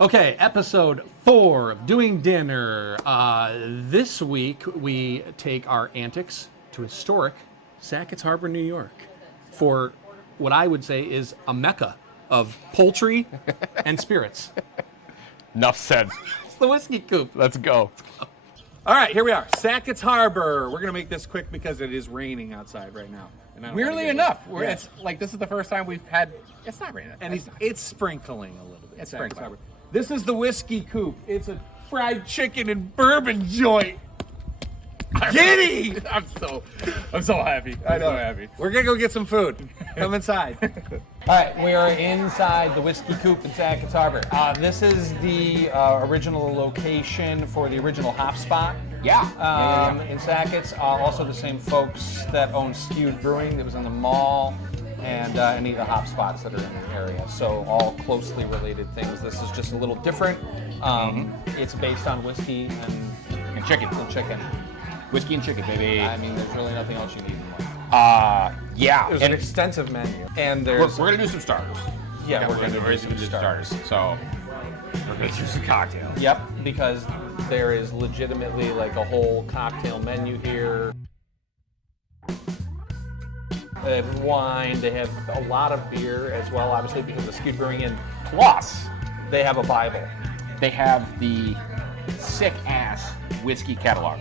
Okay, episode 4 of Doing Dinner. This week we take our antics to historic Sackets Harbor, New York, for what I would say is a mecca of poultry and spirits. Enough said. It's the Whiskey Coop. Let's go. All right, here we are, Sackets Harbor. We're gonna make this quick because it is raining outside right now. And I don't Weirdly wanna get enough, wet. it's like this is the first time we've had. It's not raining, And it's sprinkling a little bit. It's Sackets sprinkling. Harbor. This is the Whiskey Coop. It's a fried chicken and bourbon joint. Giddy! I'm so happy. I'm so happy. We're gonna go get some food. Come inside. All right, we are inside the Whiskey Coop in Sackets Harbor. This is the original location for the original hop spot. Yeah. In Sackets. Also the same folks that own Skewed Brewing that was in the mall, and any of the hop spots that are in the area. So all closely related things. This is just a little different. It's based on whiskey And chicken. chicken. Whiskey and chicken, baby. I mean, there's really nothing else you need in life. Yeah. There's an extensive menu, and we're there's gonna do some starters. yeah, We're gonna do some starters. So we're gonna do some cocktails. Yep, because there is legitimately like a whole cocktail menu here. They have wine, they have a lot of beer as well, obviously, because of Skewed Brewing, and Plus, they have a Bible. they have the sick ass whiskey catalog.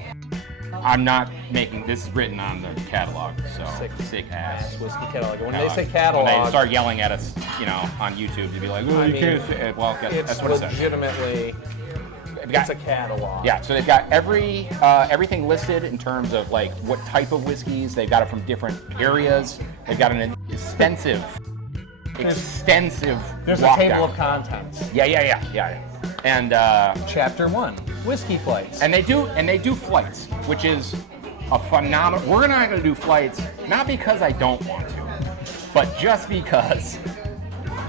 I'm not making this is written on the catalog, so sick ass. Whiskey catalog. When catalog. they say catalog, when they start yelling at us, on YouTube, to be like, "Oh, I you mean, can't say it." Well, it's that's what it says. legitimately, it's a catalog. Yeah, so they've got everything listed in terms of like what type of whiskeys. They've got it from different areas. They've got an extensive There's a walk table down. of contents. Yeah. And Chapter 1, whiskey flights. and they do flights, which is a phenomenal. We're not going to do flights, not because I don't want to, but just because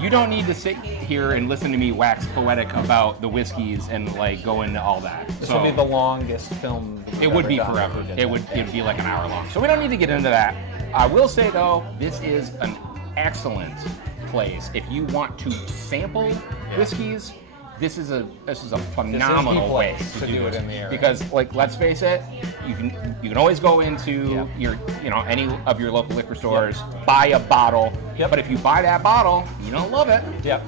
you don't need to sit here and listen to me wax poetic about the whiskeys and like go into all that. This will be the longest film. It would be forever. It'd be like an hour long. So we don't need to get into that. I will say though, this is an excellent place if you want to sample whiskeys. This is a phenomenal way to do it in the area. Because like let's face it, you can always go into your any of your local liquor stores, buy a bottle. Yep. But if you buy that bottle, you don't love it. Yep.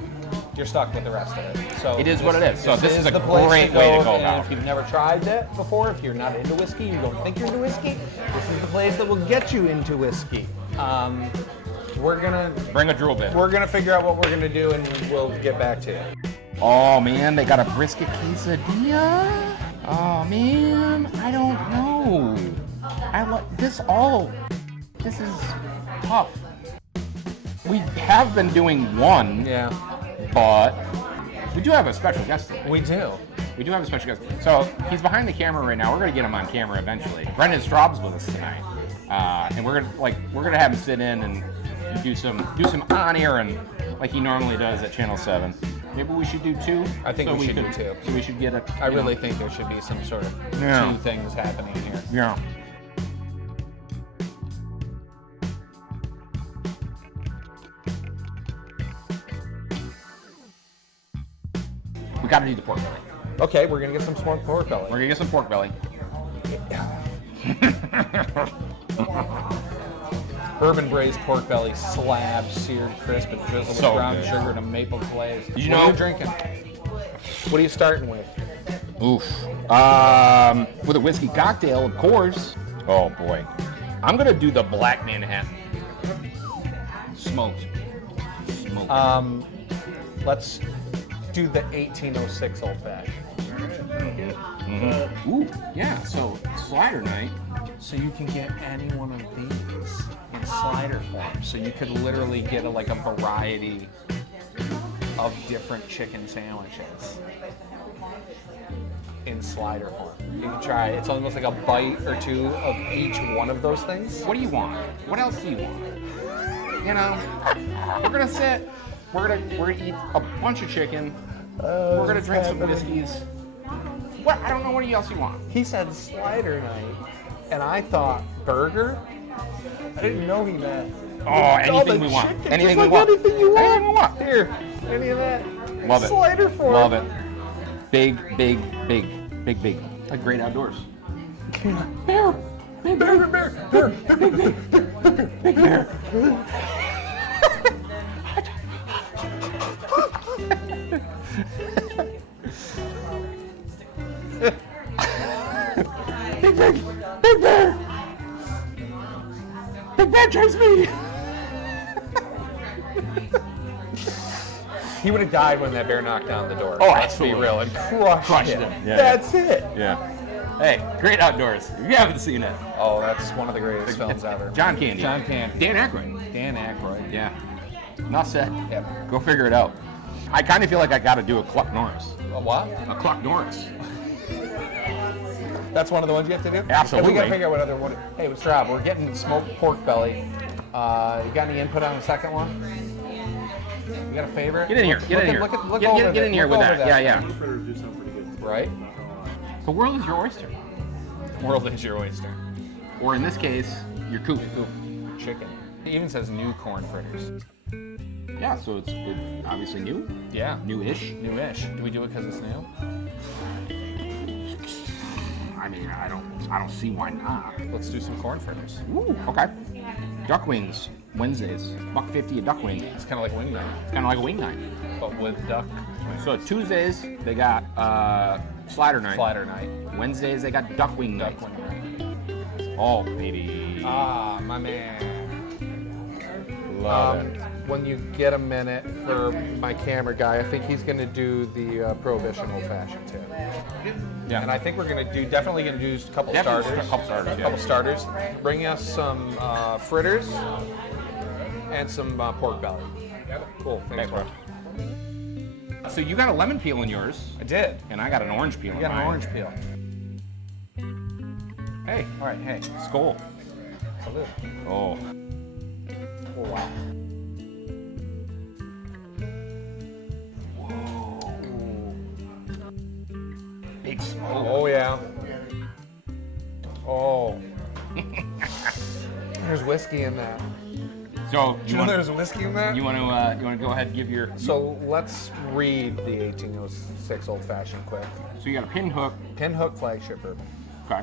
You're stuck with the rest of it. So It is what it is. So this is a the place great way to go and about if it. you've never tried that before, if you're not into whiskey, you don't think you're into whiskey, this is the place that will get you into whiskey. We're gonna Bring a drill bit. we're gonna figure out what we're gonna do, and we'll get back to you. Oh man, they got a brisket quesadilla. Oh man, I don't know. This is tough. We have been doing one, Yeah, but we do have a special guest today. we do. We do have a special guest. So he's behind the camera right now. We're gonna get him on camera eventually. Brendan Straub's with us tonight, and we're gonna have him sit in and do some on air and like he normally does at Channel 7. Maybe we should do 2. I think we should do 2. So we should get I really think there should be some sort of Yeah. 2 things happening here. Yeah. We got to do the pork belly. Okay, we're gonna get some smoked pork belly. We're gonna get some pork belly. Bourbon braised pork belly, slab, seared, crisp, and drizzled with So brown good. sugar and a maple glaze. Did you What know- are you drinking? What are you starting with? Oof. With a whiskey cocktail, of course. Oh boy. I'm gonna do the Black Manhattan. Smoked. Let's do the 1806 old fashioned. Ooh, yeah. So slider night. So you can get any one of these in slider form. So you could literally get a variety of different chicken sandwiches in slider form. You can try. It's almost like a bite or 2 of each one of those things. What do you want? What else do you want? We're gonna sit. We're gonna eat a bunch of chicken. We're gonna drink some whiskeys. What? I don't know what else you want. He said slider night, and I thought burger. I didn't know he meant. Oh, anything we want. chicken, Anything just we like want. Anything you want. Anything we want. Here, any of that. Love it. Slider fork. Love it. Big. Like great outdoors. Bear. Big bear. Big bear. Big bear. Big bear chased me. He would have died when that bear knocked down the door. Oh, Let's be absolutely. real, and crushed him. Yeah, That's it. Yeah. Hey, great outdoors. If you haven't seen it, Oh, that's one of the greatest films ever. John Candy. John Candy. Dan Aykroyd. Dan Aykroyd. Yeah. Enough said. Yep. Go figure it out. I kind of feel like I got to do a Cluck Norris. A what? A Cluck Norris. That's one of the ones you have to do? Absolutely. And we got to figure out what other one. Hey, what's Rob? We're getting smoked pork belly. You got any input on the second one? You got a favorite? Get in here. Get in here. Get in here with that. Yeah. Right? The world is your oyster. World is your oyster. Or in this case, your coop. Chicken. It even says new corn fritters. Yeah, so it's obviously new. Yeah. New-ish. Newish. Do we do it because it's new? I mean, I don't see why not. Let's do some corn fritters. Ooh, okay. Duck wings, Wednesdays. $1.50 a duck wing. It's kind of like wing night, It's kind of like a wing night. but with duck. So Tuesdays, they got slider night. Slider night. Wednesdays, they got duck wing night. Duck wing night. Oh, baby. Ah, my man. Love it. When you get a minute for my camera guy, I think he's going to do the Prohibition Old Fashioned too. Yeah. And I think we're going to do, definitely going to do a couple Definitely starters. a couple starters, yeah. Couple starters. Bring us some fritters and some pork belly. Cool. Thanks, bro. So you got a lemon peel in yours, I did. and I got an orange peel You in got an mine. orange peel. Hey, All right, hey. skull. Salute. Oh. Oh, wow. Big smoke. Oh, yeah. Oh. There's whiskey in that. So Do you know there's whiskey in that? you want to go ahead and give your So let's read the 1806 Old Fashioned quick. so you got a pin hook. Pinhook flagship bourbon. Okay.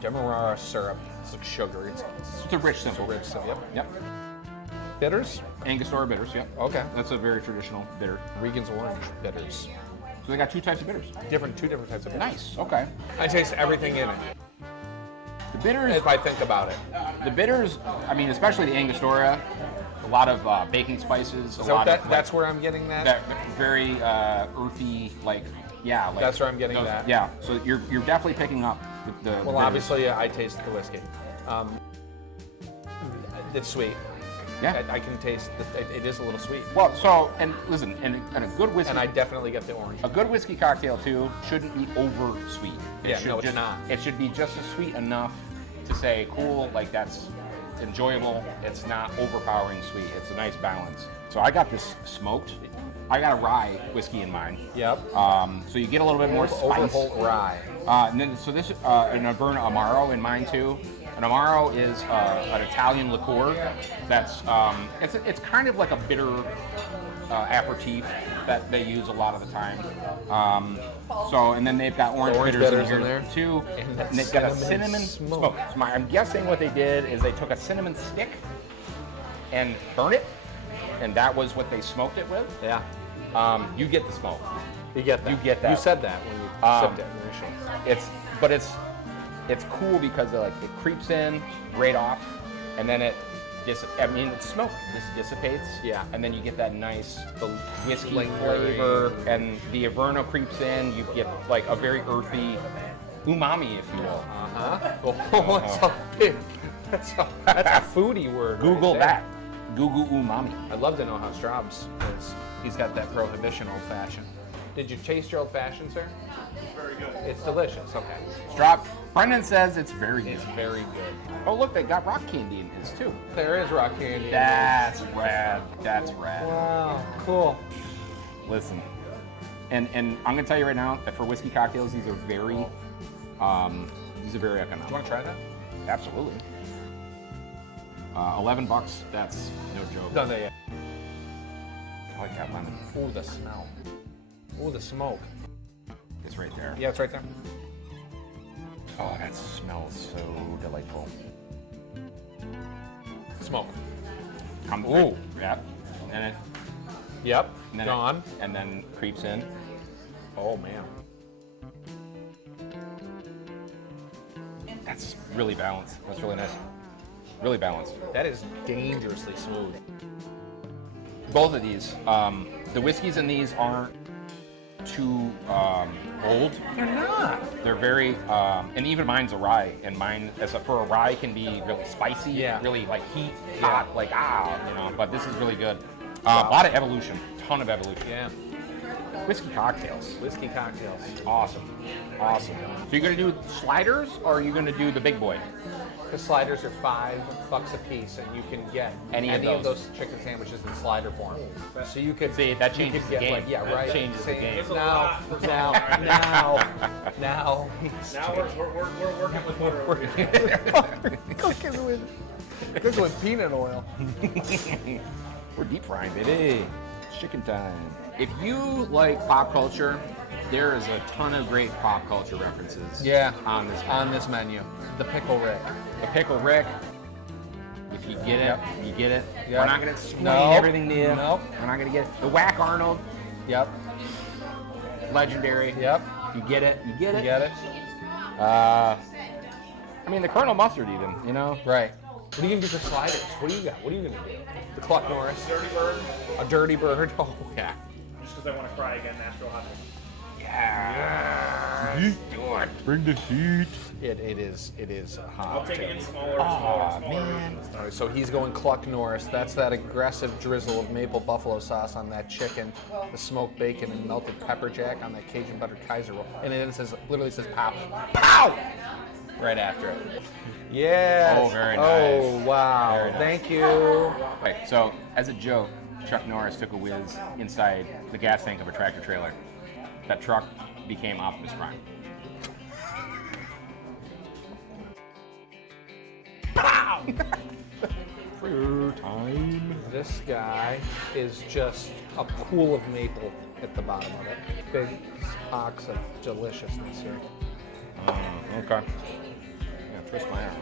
Demerara syrup. It's like sugar. It's It's a rich simple. rich stuff. Yep. Yep. Bitters. Angostura bitters. Yep. Okay. That's a very traditional bitter. Regan's orange bitters. So they got two types of bitters. Two different types of bitters. Nice. Okay. I taste everything in it. The bitters. If I think about it. The bitters. I mean, especially the Angostura. A lot of baking spices. A So lot of that's where I'm getting that. that very earthy, like Like that's where I'm getting that. Yeah. So you're definitely picking up with the. Well, bitters. obviously, I taste the whiskey. It's sweet. Yeah. I can taste it is a little sweet. Well, so and listen, and a good whiskey. And I definitely get the orange. A good whiskey cocktail too shouldn't be over sweet. Yeah, should no, it's just, not. It should be just sweet enough to say cool, like that's enjoyable. It's not overpowering sweet. It's a nice balance. So I got this smoked. I got a rye whiskey in mine. Yep. So you get a little bit more spice. Overholt rye. And then so this an Averna Amaro in mine too. An Amaro is an Italian liqueur that's it's kind of like a bitter aperitif that they use a lot of the time. So and then they've got orange bitters in here too, And and they've got a cinnamon cinnamon smoke. smoke. So I'm guessing what they did is they took a cinnamon stick and burned it, and that was what they smoked it with. Yeah. You get the smoke. You get that. You get that. You said that when you sipped it initially. It's cool because it creeps in right off, and then it's smoke. This dissipates. Yeah. And then you get that nice whiskey lingering. flavor, and the Averna creeps in. You get like a very earthy umami, if you will. Oh, that's a big. That's a foodie word. Google right there. that. Google umami. I'd love to know how Straub's is. He's got that Prohibition Old Fashioned. Did you taste your Old Fashioned, sir? It's very good. It's delicious. Okay. Drop. Brendan says it's very good. It's very good. Oh, look, they got rock candy in his too. There is rock candy. That's rad. That's rad. Wow. Cool. Listen, and I'm gonna tell you right now that for whiskey cocktails, these are very economical. Do you want to try that? Absolutely. $11. That's no joke. No, yeah. I like that lemon. Ooh, the smell. Ooh, the smoke. It's right there. Yeah, it's right there. Oh, that smells so delightful. Smoke. Ooh. Yep. And it. Yep. And then Gone. And then creeps in. Oh man. That's really balanced. That's really nice. Really balanced. That is dangerously smooth. Both of these, the whiskeys in these aren't too old. They're not. They're very, and even mine's a rye, and mine, for a rye, can be really spicy, Yeah. really like heat, hot, like you know. But this is really good. A lot of evolution, ton of evolution. Yeah. Whiskey cocktails, Whiskey cocktails. awesome, awesome. So you're gonna do sliders, or are you gonna do the big boy? The sliders are $5 a piece, and you can get Any of of those. those chicken sandwiches in slider form. So you could See, that you changes could the get game. Like, yeah, That right. changes the game. Now. Now we're working with butter. Cooking with peanut oil. We're deep frying, baby. It's chicken time. If you like pop culture, there is a ton of great pop culture references. Yeah. On this. On this menu, the pickle Rick. The Pickle Rick. If you get it, Yep. you get it. Yep. We're not gonna explain Nope. everything to you. Nope. We're not gonna get it. The Whack Arnold, Yep. legendary. Yep. If you get it, you get You it. get it? I mean, the Colonel Mustard, even. You know. Right. What are you gonna do for sliders? What do you got? What are you gonna do? The Cluck Norris. Dirty bird, A dirty bird. Oh yeah. just because I want to cry again, Nashville hot dog. Yeah. Do it. Bring the heat. It is hot. I'll take it in smaller, Aw, smaller. man. All right, so he's going Cluck Norris. That's that aggressive drizzle of maple buffalo sauce on that chicken, the smoked bacon and melted pepper jack on that Cajun buttered Kaiser roll. And then it says, literally says pow. Pow! Right after it. Yes. Oh, very Oh, nice. wow. Very nice. Thank you. Right, so as a joke, Chuck Norris took a whiz inside the gas tank of a tractor trailer. That truck became Optimus Prime. Fruit time. This guy is just a pool of maple at the bottom of it. Big ox of deliciousness here. Okay. Yeah, twist my arm.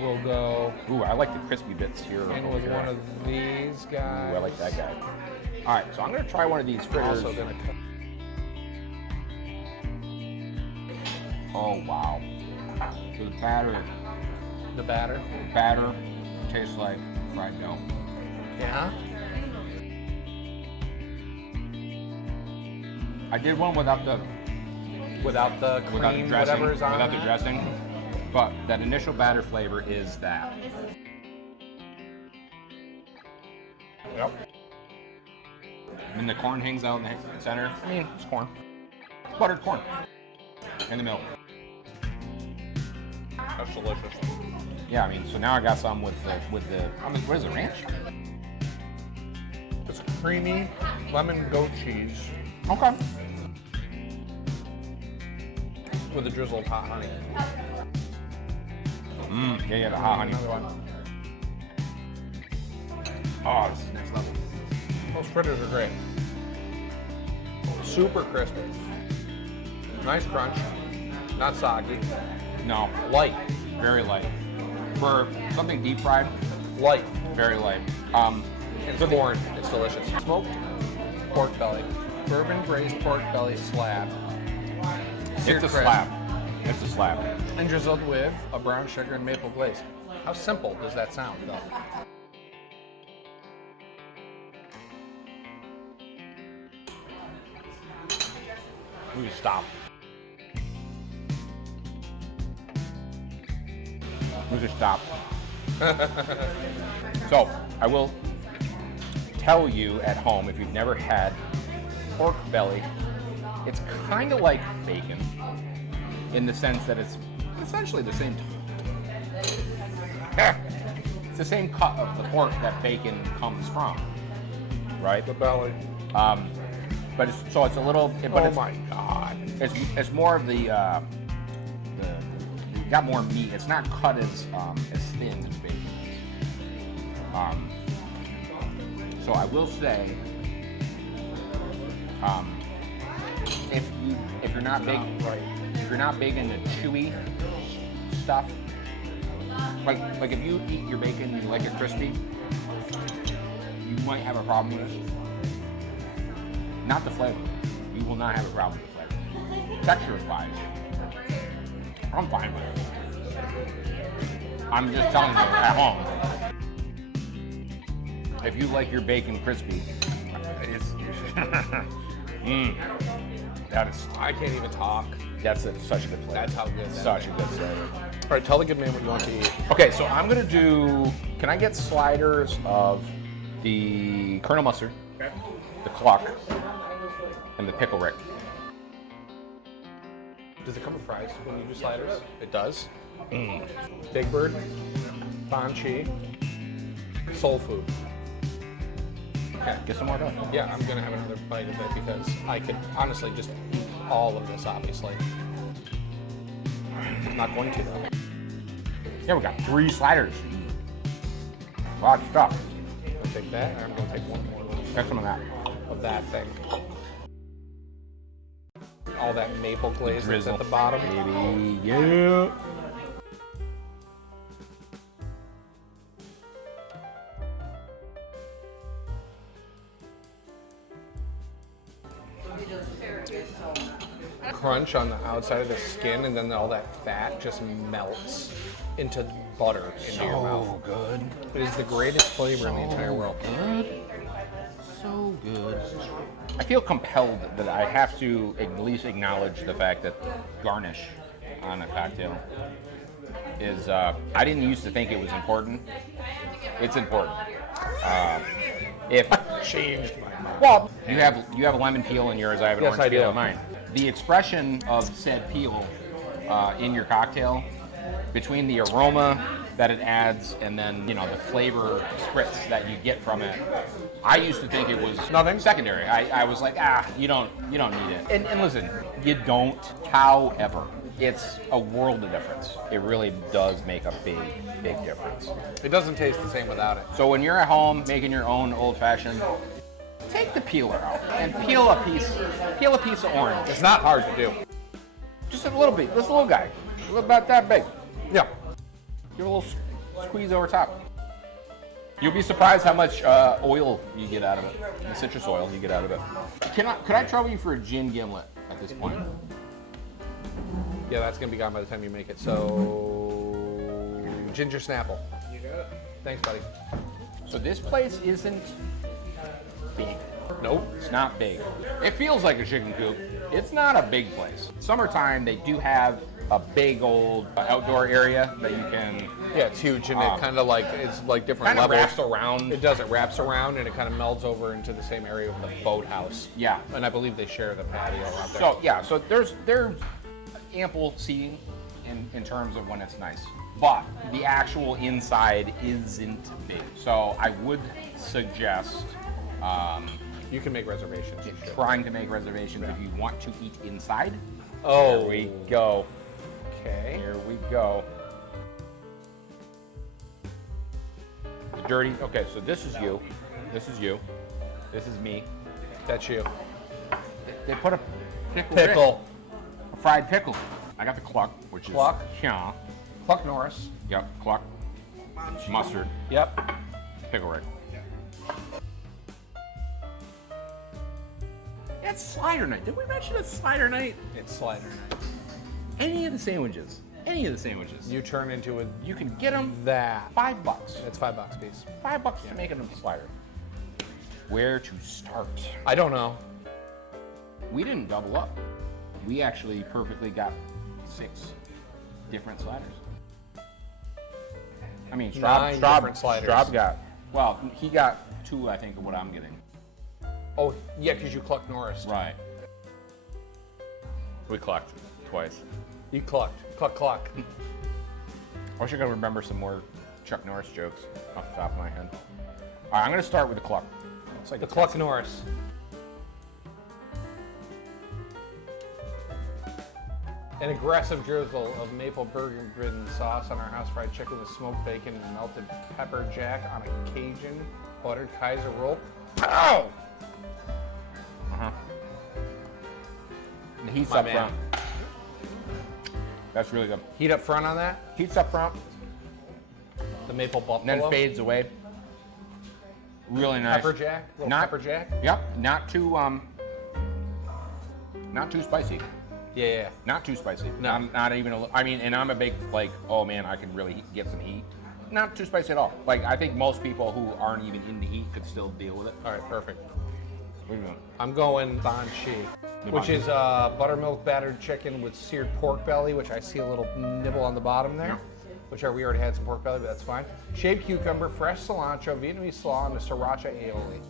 We'll go Ooh, I like the crispy bits here. in over with here. one of these guys. Ooh, I like that guy. All right, so I'm gonna try one of these fritters. Also gonna cut. Oh wow. So the batter tastes like fried dough. Yeah. I did one without the Without the cream, without the dressing, whatever is on without it. the dressing, but that initial batter flavor is that. Yep. And the corn hangs out in the center. I mean, it's corn. Buttered corn. In the middle. That's delicious. Yeah, I mean, so now I got some with the I mean, what is it, ranch? It's creamy lemon goat cheese Okay. with a drizzle of hot honey. Yeah, the hot honey. Another one. Oh, this is next level. Those fritters are great. Super crispy. Nice crunch. Not soggy. No, Light. very light. For something deep fried, Light. very light. It's corn. It's delicious. Smoked pork belly. Bourbon braised pork belly slab. Seared It's a crisp. slab. It's a slab. And drizzled with a brown sugar and maple glaze. How simple does that sound, though? We just stop. We just stop. So, I will tell you at home, if you've never had pork belly, it's kind of like bacon in the sense that it's essentially the same. It's the same cut of the pork that bacon comes from, right? The belly. But it's so it's a little. But Oh it's, my God. It's more of the you got more meat. It's not cut as thin as bacon is. So I will say, if you're not big, if you're not big into chewy stuff, like if you eat your bacon and you like it crispy, you might have a problem with it. Not the flavor. You will not have a problem with the flavor. Texture-wise, I'm fine with it. I'm just telling you at home. If you like your bacon crispy, it's that is. I can't even talk. That's such a good flavor. That's how good that Such is. a good flavor. All right, tell the good man what you want to eat. Okay, so I'm gonna do. Can I get sliders of the Colonel mustard, Okay. the cluck, and the pickle Rick? Does it come with fries when you do sliders? It does. Big Bird, Bon Chi, Soul Food. Okay, get some more done. Yeah, I'm gonna have another bite of it because I could honestly just eat all of this, obviously. I'm not going to though. Yeah, we got 3 sliders. A lot of stuff. I'll take that, and I'm gonna take one more Get some of that. of that thing. All that maple glaze that's Drizzle. at the bottom. Baby, yeah. Crunch on the outside of the skin, and then all that fat just melts into butter into your mouth. good. It is the greatest flavor in the entire world. So good. I feel compelled that I have to at least acknowledge the fact that garnish on a cocktail is, I didn't used to think it was important. It's important. If Changed my mind. Well, you have a lemon peel in yours. I have an Yes, orange I peel do. in mine. The expression of said peel in your cocktail, between the aroma that it adds and then the flavor spritz that you get from it, I used to think it was Nothing? secondary. I was like, you don't need it. And listen, you don't. However, it's a world of difference. It really does make a big difference. It doesn't taste the same without it. So when you're at home making your own old fashioned, take the peeler out and peel a piece of orange. It's not hard to do. Just a little bit. This little guy, about that big. Yeah. Give a little squeeze over top. You'll be surprised how much oil you get out of it. The citrus oil you get out of it. Could I trouble you for a gin gimlet at this point? Yeah, that's gonna be gone by the time you make it. So, ginger snapple. You got it. Thanks, buddy. So this place isn't big. Nope. It's not big. It feels like a chicken coop. It's not a big place. Summertime, they do have a big old outdoor area that you can Yeah, it's huge, and it kind of like it's like different kind of levels. wraps around. It does. It wraps around, and it kind of melds over into the same area of the boathouse. Yeah. And I believe they share the patio out there. So yeah, so there's ample seating in terms of when it's nice, but the actual inside isn't big. So I would suggest you can make reservations. You should. trying to make reservations if you want to eat inside. Oh. Here we go. Okay. Here we go. The dirty. Okay, so this is you. This is you. This is me. That's you. They put a pickle. Pickle. A fried pickle. I got the cluck, which is Cluck? yeah. Cluck Norris. Yep, cluck. Mustard. Yep. Pickle Rick. It's slider night. Did we mention it's slider night? It's slider night. Any of the sandwiches. Any of the sandwiches. You turn into a You can get them that. $5. It's $5 a piece. $5 to make it a slider. Where to start? I don't know. We didn't double up. We actually perfectly got 6 different sliders. I mean, Nine different sliders. Straub got, well, he got 2, I think, of what I'm getting. Oh, yeah, because you clucked Norris. Right. We clucked twice. You clucked. Cluck, cluck. I wish I could remember some more Chuck Norris jokes off the top of my head. All right, I'm going to start with the cluck. It's like The cluck Norris. An aggressive drizzle of maple bourbon sauce on our house fried chicken with smoked bacon and melted pepper jack on a Cajun buttered Kaiser roll. Ow! Uh-huh. The heat's My up man. front. That's really good. Heat up front on that. Heat's up front, The maple buffalo. and then fades away. Really nice. Pepper jack. Little Not- pepper jack. Yep, not too spicy. Yeah. Not too spicy. No. Not even I mean, and I'm a big, like, oh man, I can really get some heat. Not too spicy at all. Like, I think most people who aren't even into heat could still deal with it. All right, perfect. What are you doing? I'm going banshee, which is buttermilk battered chicken with seared pork belly, which I see a little nibble on the bottom there. Yeah. Which we already had some pork belly, but that's fine. Shaved cucumber, fresh cilantro, Vietnamese slaw, and a sriracha aioli.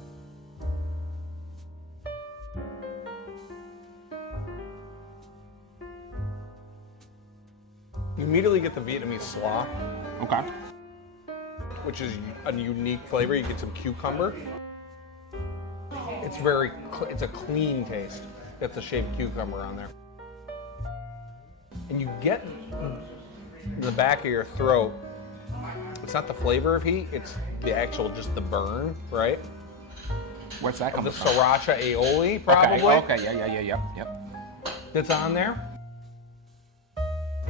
You immediately get the Vietnamese slaw, Okay. which is a unique flavor. You get some cucumber. It's it's a clean taste. It's a shaved cucumber on there. And you get in the back of your throat, it's not the flavor of heat, it's the actual, just the burn, right? What's that The coming from? sriracha aioli, probably, Okay. Yep. that's on there.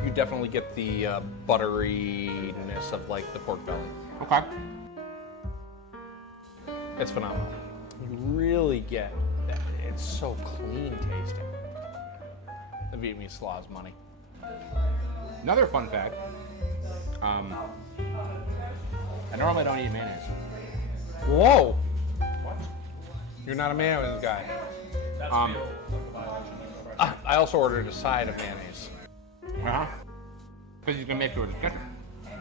You definitely get the butteriness of like the pork belly. Okay. It's phenomenal. You really get that. It's so clean tasting. The Vietnamese slaw is money. Another fun fact. I normally don't eat mayonnaise. Whoa! You're not a mayonnaise guy. Um, I also ordered a side of mayonnaise. uh-huh. Because you can make it with a chicken.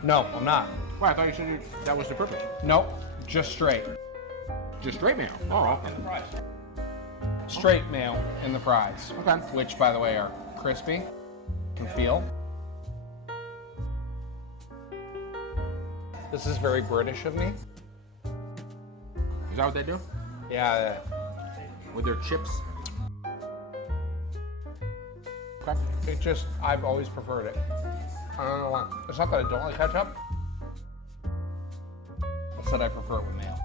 No, I'm not. Well, I thought you said that was the purpose. Nope, just straight. Just straight mayo. Oh, okay. Straight mayo in the fries. Okay. Which, by the way, are crispy. You can feel. This is very British of me. Is that what they do? Yeah, With their chips? Okay. I've always preferred it. I don't know why. It's not that I don't like ketchup. It's that I prefer it with mayo.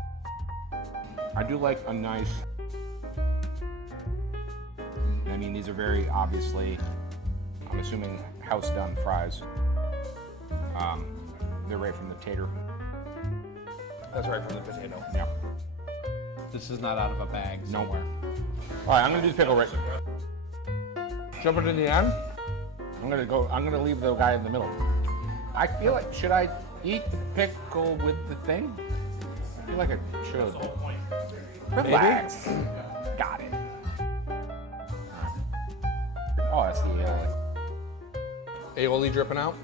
I do like a nice. I mean, these are very obviously, I'm assuming, house done fries. They're right from the tater. That's right from the potato. Yeah. This is not out of a bag somewhere. All right, I'm gonna do the pickle right. Jump it in the end. I'm gonna leave the guy in the middle. I feel like, should I eat the pickle with the thing? I feel like I should. Relax. Got it. Oh, that's the aioli. Aioli dripping out.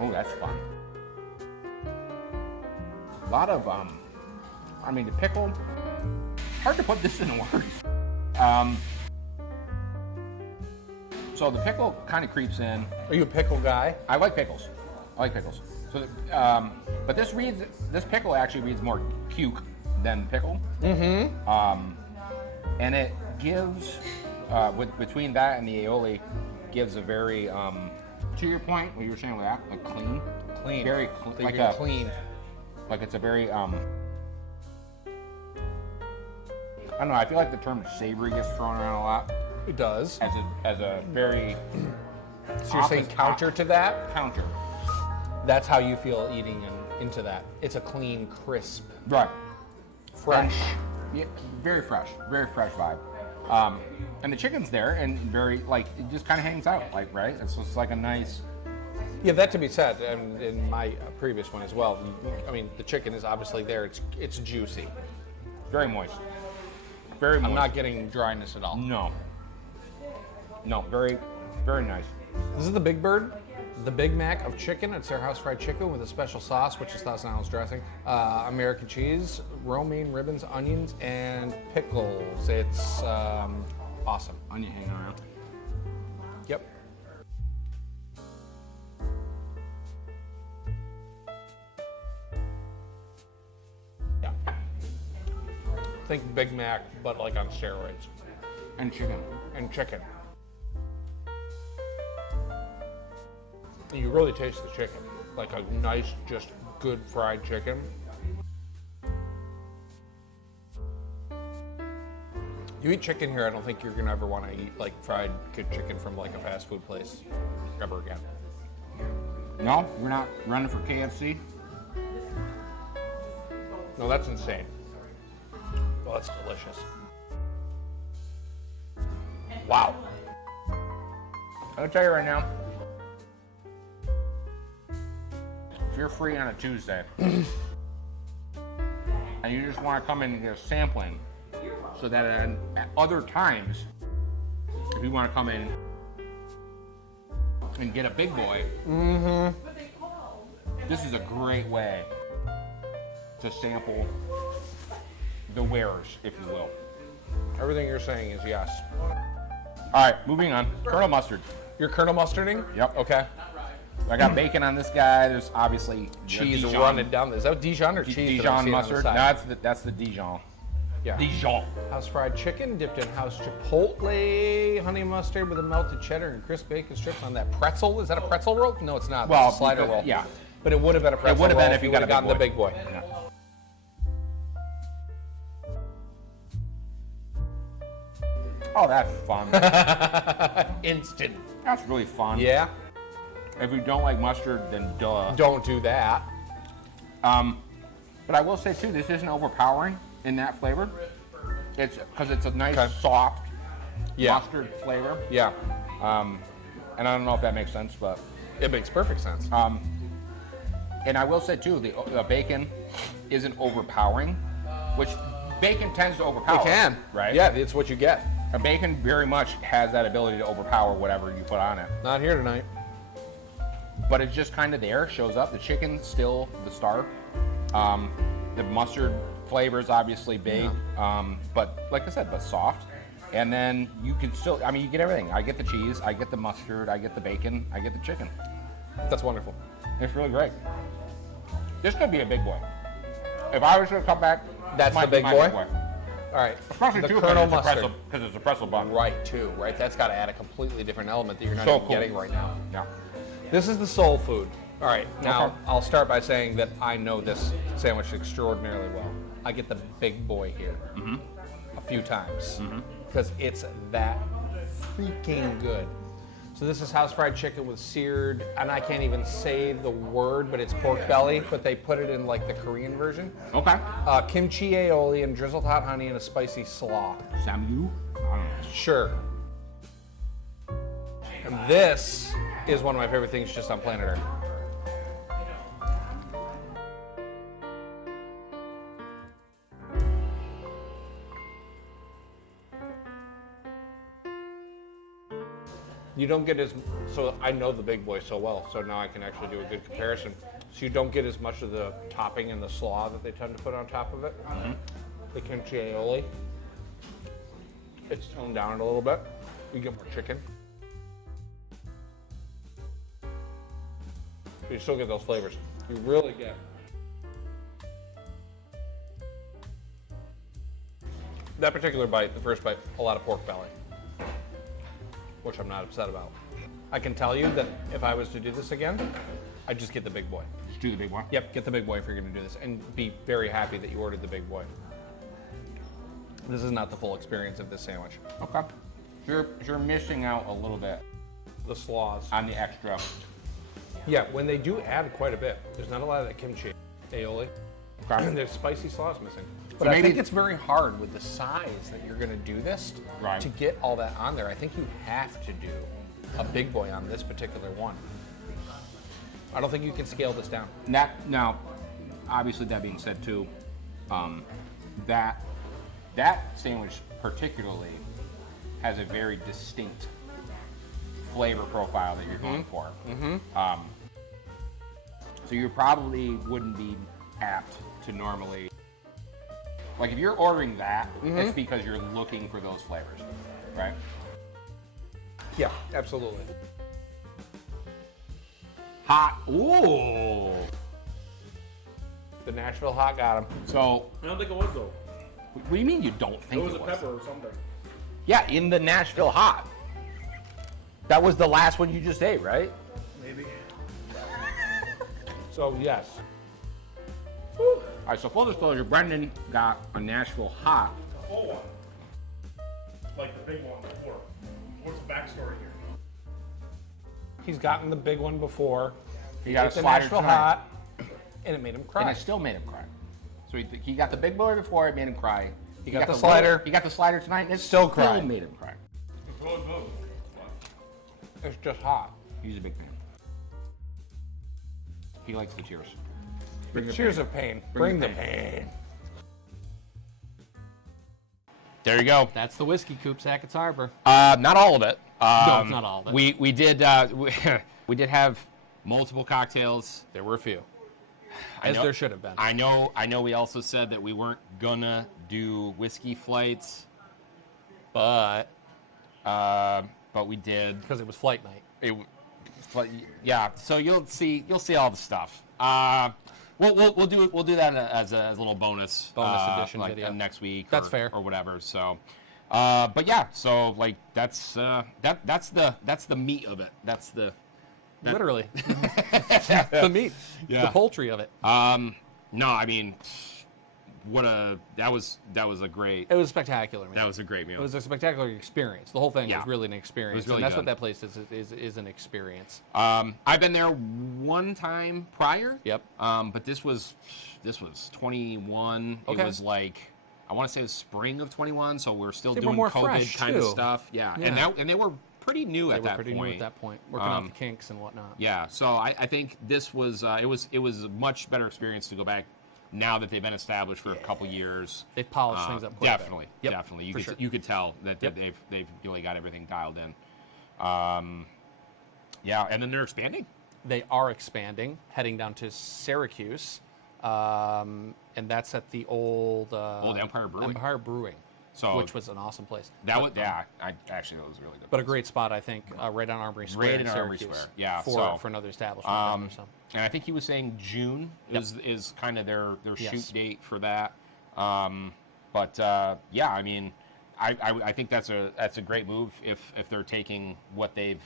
Oh, that's fun. A lot of, I mean, the pickle, hard to put this in words. So the pickle kind of creeps in. Are you a pickle guy? I like pickles. So, but this pickle actually reads more puke than pickle. Mm-hmm. And it gives, between that and the aioli, gives a very, to your point, what you were saying with that, like clean. Clean. Very Like clean. Like it's a very, I don't know, I feel like the term savory gets thrown around a lot It does. as a very So you're saying opposite- counter to that? counter. That's how you feel eating into that. It's a clean, crisp, Right. fresh. Yeah, very fresh vibe. And the chicken's there and very, like, it just kind of hangs out, like, right? It's just like a nice, Yeah, that to be said, and in my previous one as well. I mean, the chicken is obviously there. It's juicy. very moist. Very moist. I'm not getting dryness at all. No, very, very nice. This is the Big Bird, the Big Mac of chicken. It's their house fried chicken with a special sauce, which is 1,000-ounce dressing, American cheese, romaine ribbons, onions, and pickles. It's awesome. Onion hanging around. Yep. Yeah. Think Big Mac, but like on steroids. And chicken. And chicken. And you really taste the chicken. Like a nice, just good fried chicken. You eat chicken here, I don't think you're gonna ever want to eat like fried good chicken from like a fast food place ever again. No, we're not running for KFC. No, that's insane. Well, that's delicious. Wow. I'll tell you right now, if you're free on a Tuesday and you just want to come in and get a sampling, so that at other times, if you want to come in and get a big boy, this is a great way to sample the wares, if you will. Everything you're saying is yes. All right, moving on. Colonel Mustard. You're Colonel Mustarding? Yep. Okay. I got bacon on this guy. There's obviously Cheese Dijon. running down. Is that Dijon or cheese? that I'm Dijon seeing on the mustard. No, side? that's the Dijon. Yeah. Dijon. House fried chicken dipped in house chipotle, honey mustard with a melted cheddar and crisp bacon strips on that pretzel. Is that a pretzel roll? No, it's not. Well, That's a slider because- roll. yeah. But it would have been a pretzel would have roll been if you would got have a gotten big the big boy. Yeah. Oh, that's fun. Instant. That's really fun. Yeah. If you don't like mustard, then duh. Don't do that. But I will say too, this isn't overpowering in that flavor. It's because it's a nice, Okay. soft Yeah. mustard flavor. Yeah. And I don't know if that makes sense, but It makes perfect sense. and I will say too, the bacon isn't overpowering, which bacon tends to overpower. It can. right? Yeah, it's what you get. A bacon very much has that ability to overpower whatever you put on it. Not here tonight. But it's just kind of there, shows up. The chicken's still the star. The mustard flavor is obviously big, but like I said, but soft. And then you can still, I mean, you get everything. I get the cheese, I get the mustard, I get the bacon, I get the chicken. That's wonderful. It's really great. This could be a big boy. If I was going to come back, That's might the be big my boy? All right. Especially the too Colonel because Mustard. it's a pretzel bun. Right, too. Right. That's got to add a completely different element that you're not So even cool. getting right now. Yeah. This is the soul food. All right. Now, Okay. I'll start by saying that I know this sandwich extraordinarily well. I get the big boy here a few times because it's that freaking good. So this is house fried chicken with seared, and I can't even say the word, but it's pork belly, but they put it in like the Korean version. Okay. Kimchi aioli and drizzled hot honey and a spicy slaw. Samu? I don't know. Sure. And this is one of my favorite things just on planet Earth. You don't get as, so I know the big boy so well, so now I can actually do a good comparison. So you don't get as much of the topping and the slaw that they tend to put on top of it. The kimchi aioli. It's toned down a little bit. You get more chicken. But you still get those flavors. You really get. That particular bite, the first bite, a lot of pork belly, which I'm not upset about. I can tell you that if I was to do this again, I'd just get the big boy. Just do the big one. Yep, get the big boy if you're gonna do this, and be very happy that you ordered the big boy. This is not the full experience of this sandwich. Okay. You're missing out a little bit The slaws. on the extra. Yeah, when they do add quite a bit, there's not a lot of that kimchi aioli. Okay. There's spicy sauce missing. So But I maybe- think it's very hard with the size that you're gonna do this Right. to get all that on there. I think you have to do a big boy on this particular one. I don't think you can scale this down. Now, obviously that being said too, that sandwich particularly has a very distinct flavor profile that you're going for. So you probably wouldn't be apt to normally, like if you're ordering that, it's because you're looking for those flavors, right? Yeah, absolutely. Hot. Ooh. The Nashville hot got him. So I don't think it was though. What do you mean you don't It think was a pepper or something. Yeah, in the Nashville hot. That was the last one you just ate, right? Maybe. So yes. All right, so full disclosure, Brendan got a Nashville hot. A full one. Like the big one before. What's the backstory here? He's gotten the big one before. He got a ate the slider Nashville tonight. hot, and it made him cry. And it still made him cry. So he got the big boy before, it made him cry. He got the slider. He got the slider tonight, and it Still still cried. made him cry. It's just hot. He's a big fan. He likes the cheers. Cheers of pain. Bring the pain. There you go. That's the Whiskey Coop, Sackets Harbor. Not all of it. No, it's not all of it. We did we did have multiple cocktails. There were a few. I As know- there should have been. I know. We also said that we weren't gonna do whiskey flights, But we did. because it was flight night. Yeah. So you'll see all the stuff. We'll do that as a little bonus Edition like, video next week. That's or, fair. or whatever. So, but yeah. So like that's the meat of it. That's the Literally. The meat. Yeah. The poultry of it. no. I mean, that was a great. It was spectacular, man. That was a great meal. It was a spectacular experience. The whole thing Yeah. was really an experience. really and that's good. what that place is an experience. I've been there one time prior. Yep. But this was 21. Okay. It was like I want to say the spring of 21, so we're still They were doing more COVID fresh, kind of too. stuff. Yeah. Yeah. And they were pretty new They at were that pretty point. new at that point, working out the kinks and whatnot. Yeah. So I think this was it was a much better experience to go back now that they've been established for a couple years. They've polished things up quite a bit. Definitely. Yep, Definitely. for sure. You could tell that Yep. they've really got everything dialed in. Yeah, and then they're expanding. They are expanding, heading down to Syracuse, and that's at the old Empire Brewing. Empire Brewing, So which was an awesome place. that was that was really good. But a great spot, I think, right on Armory Square. Right in in Armory Syracuse Square, yeah, For so, another establishment. down there, so. And I think he was saying June Yep. is kind of their Yes. shoot date for that. Yeah, I mean, I think that's a great move if they're taking what they've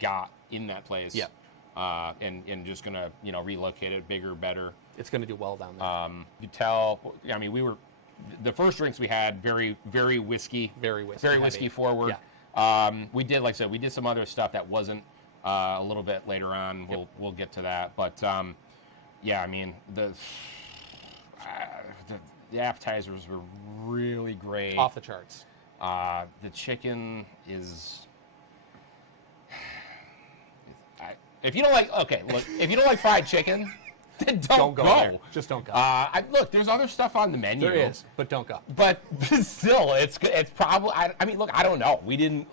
got in that place. Yep. And just gonna relocate it bigger, better. It's going to do well down there. You tell. I mean, we were the first drinks we had very whiskey, Very whiskey very heavy. whiskey forward. Yeah. We did, like I said, we did some other stuff that wasn't a little bit later on. We'll get to that, but yeah, I mean the appetizers were really great. Off the charts. The chicken is. If you don't like fried chicken, then don't go there. Just don't go. Look, there's other stuff on the menu. There is, but don't go. But still, it's probably. I mean, look, I don't know. We didn't.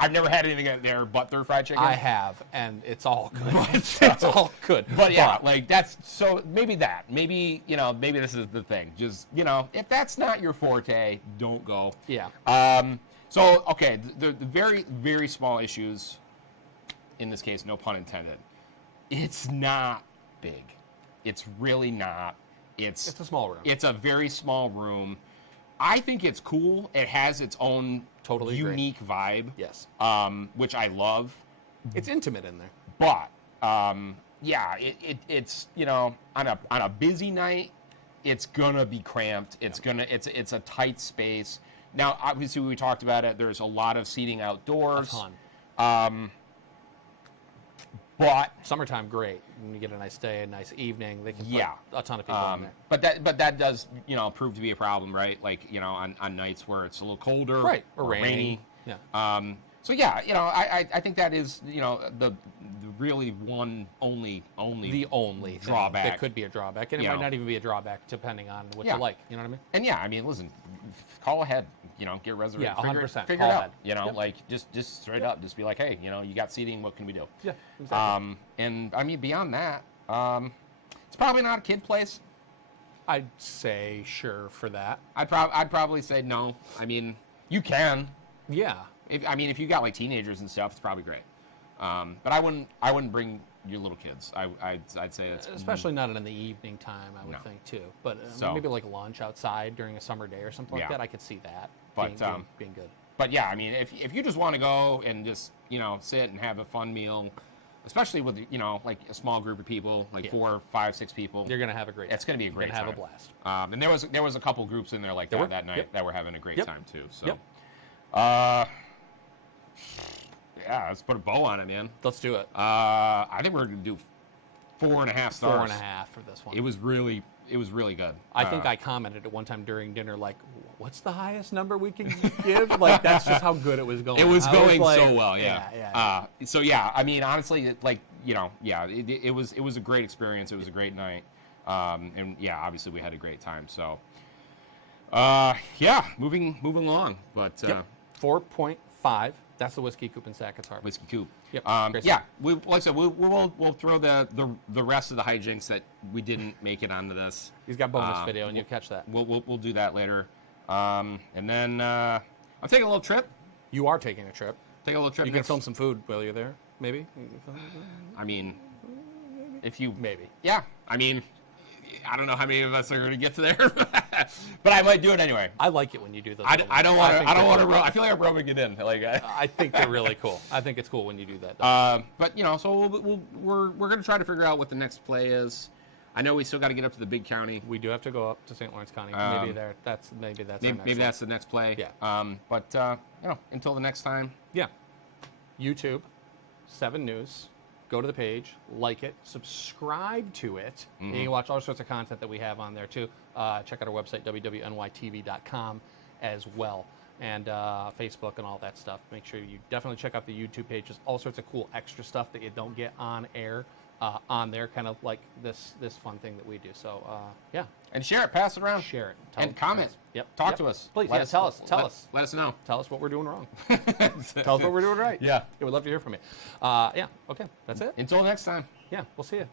I've never had anything there but their fried chicken. I have, and it's all good. It's all good. But yeah, like that's so maybe that. Maybe this is the thing. Just if that's not your forte, don't go. Yeah. So okay, the very very small issues. In this case, no pun intended. It's not big. It's really not. It's a small room. It's a very small room. I think it's cool. It has its own Totally agree. unique vibe. Yes. Which I love. It's intimate in there. But yeah, it's on a busy night, it's gonna be cramped. It's a tight space. Now, obviously, we talked about it. There's a lot of seating outdoors. A ton. But Summertime, great. When you get a nice day, a nice evening, they can yeah, put a ton of people in there. but that does prove to be a problem, right? Like on nights where it's a little colder, Right, or rainy. Yeah. So yeah, I think that is the really one only The only thing drawback. that could be a drawback, and it You might know. not even be a drawback depending on what Yeah. you like. You know what I mean? And yeah, I mean, listen, call ahead. Get reservation. Yeah, 100%. Figure it Call out. ahead. Yep. Like just straight up, just be like, hey, you got seating. What can we do? Yeah. Exactly. And I mean, beyond that, it's probably not a kid place. I'd say sure for that. I'd probably say no. I mean, you can. Yeah. If you got like teenagers and stuff, it's probably great. But I wouldn't bring your little kids. I'd say that's Especially not in the evening time, I would No. think too. But So- maybe like lunch outside during a summer day or something like Yeah. that. I could see that But, being good. But yeah, I mean, if you just want to go and just sit and have a fun meal, especially with like a small group of people, like 4, 5, 6 people, You're gonna have a great. it's going to be a great You're gonna time. have a blast. And there was a couple groups in there like There were? that night Yep. that were having a great Yep. time too. So, Yep. yeah, let's put a bow on it, man. Let's do it. I think we're going to do 4.5 stars. 4.5 for this one. It was really good. I think I commented at one time during dinner, like, "What's the highest number we can give?" Like, that's just how good it was going. It was I going like, so well, yeah. Yeah. So yeah, I mean, honestly, it was a great experience. It was a great night, and yeah, obviously we had a great time. So, yeah, moving along, but Yep. 4.5. That's the Whiskey Coop in Sackets Harbor. Whiskey Coop. Yep, great Yeah, like I said, we'll throw the rest of the hijinks that we didn't make it onto this. He's got bonus video, and you'll catch that. We'll do that later, and then I'm taking a little trip. You are taking a trip. Take a little trip. You can film some food while you're there, maybe. I mean, if you Maybe. Yeah, I mean, I don't know how many of us are going to get to there, but I might do it anyway. I like it when you do those. I don't want to. think I don't they're want to. I feel like I'm rubbing it in. Like, I think they're really cool. I think it's cool when you do that. but so we're going to try to figure out what the next play is. I know we still got to get up to the big county. We do have to go up to St. Lawrence County. Maybe that's our Maybe, next maybe one. that's the next play. Yeah. But until the next time. Yeah. YouTube, 7 News. Go to the page, like it, subscribe to it. And you can watch all sorts of content that we have on there too. Check out our website, WWNYTV.com as well. And Facebook and all that stuff. Make sure you definitely check out the YouTube page. There's all sorts of cool extra stuff that you don't get on air on there, kind of like this fun thing that we do. So, yeah. And share it, pass it around. Share it. And comment. Yep. Talk to us. Please, Let yeah, tell us. Let us know. Tell us what we're doing wrong. Tell us what we're doing right. Yeah. We'd love to hear from you. Yeah, okay, that's it. Until next time. Yeah, we'll see you.